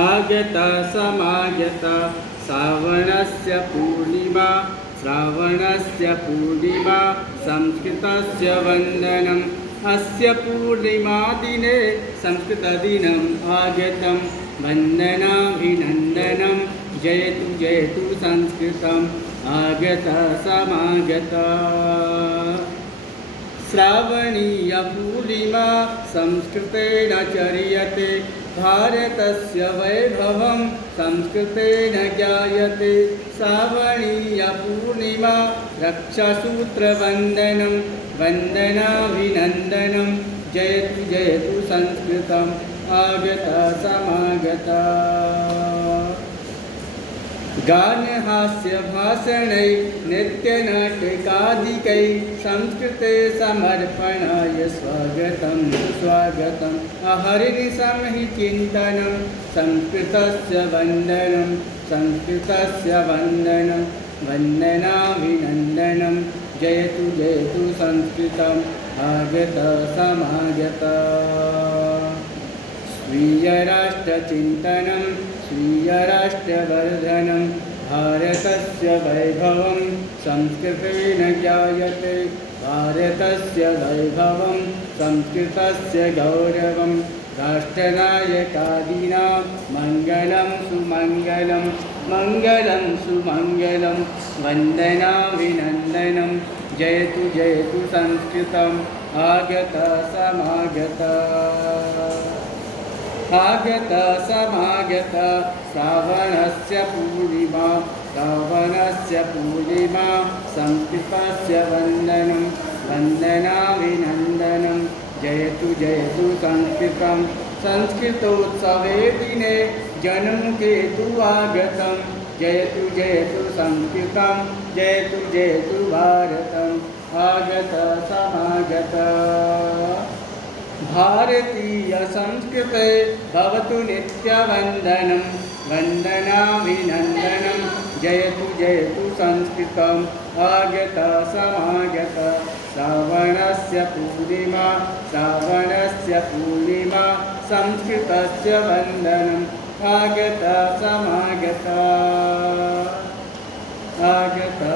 आगता समागता श्रावणस्य पूर्णिमा श्रावणस्य पूर्णिमा संस्कृतस्य वन्दनम् अस्य पूर्णिमादिने संस्कृतदिनम् आगतं वन्दनाभिनन्दनं जयतु जयतु संस्कृतम् आगता समागता श्रावणीय पूर्णिमा संस्कृतेन चर्यते भारतस्य वैभवं संस्कृतेन ज्ञायते श्रावणीय पूर्णिमा रक्षासूत्रवन्दनं वन्दनाभिनन्दनं जयतु जयतु संस्कृतम् आगता समागता गानहास्यभाषणै नृत्यनाटकादिकै संस्कृते समर्पणाय स्वागतं स्वागतम् अहर्निशं हि चिन्तनं संस्कृतस्य वन्दनं संस्कृतस्य वन्दनं वन्दनाभिनन्दनं जयतु जयतु संस्कृतम् आगता समागता स्वीयराष्ट्रचिन्तनं स्वीयराष्ट्रवर्धनं भारतस्य वैभवं संस्कृतेन ज्ञायते भारतस्य वैभवं संस्कृतस्य गौरवं राष्ट्रनायकादीनां मङ्गलं सुमङ्गलं मङ्गलं सुमङ्गलं वन्दनाभिनन्दनं जयतु जयतु संस्कृतम् आगता समागता आगता समागता श्रावणस्य पूर्णिमा श्रावणस्य पूर्णिमा संस्कृतस्य वन्दनं वन्दनाभिनन्दनं जयतु जयतु संस्कृतं संस्कृतोत्सवे दिने जन्मकेतु आगतं जयतु जयतु संस्कृतं जयतु जयतु भारतम् आगता समागता भारतीय संस्कृते भवतु नित्यवन्दनं वन्दनाभिनन्दनं जयतु जयतु संस्कृतम् आगता समागता श्रावणस्य पूर्णिमा श्रावणस्य पूर्णिमा संस्कृतस्य वन्दनम् आगता समागता आगता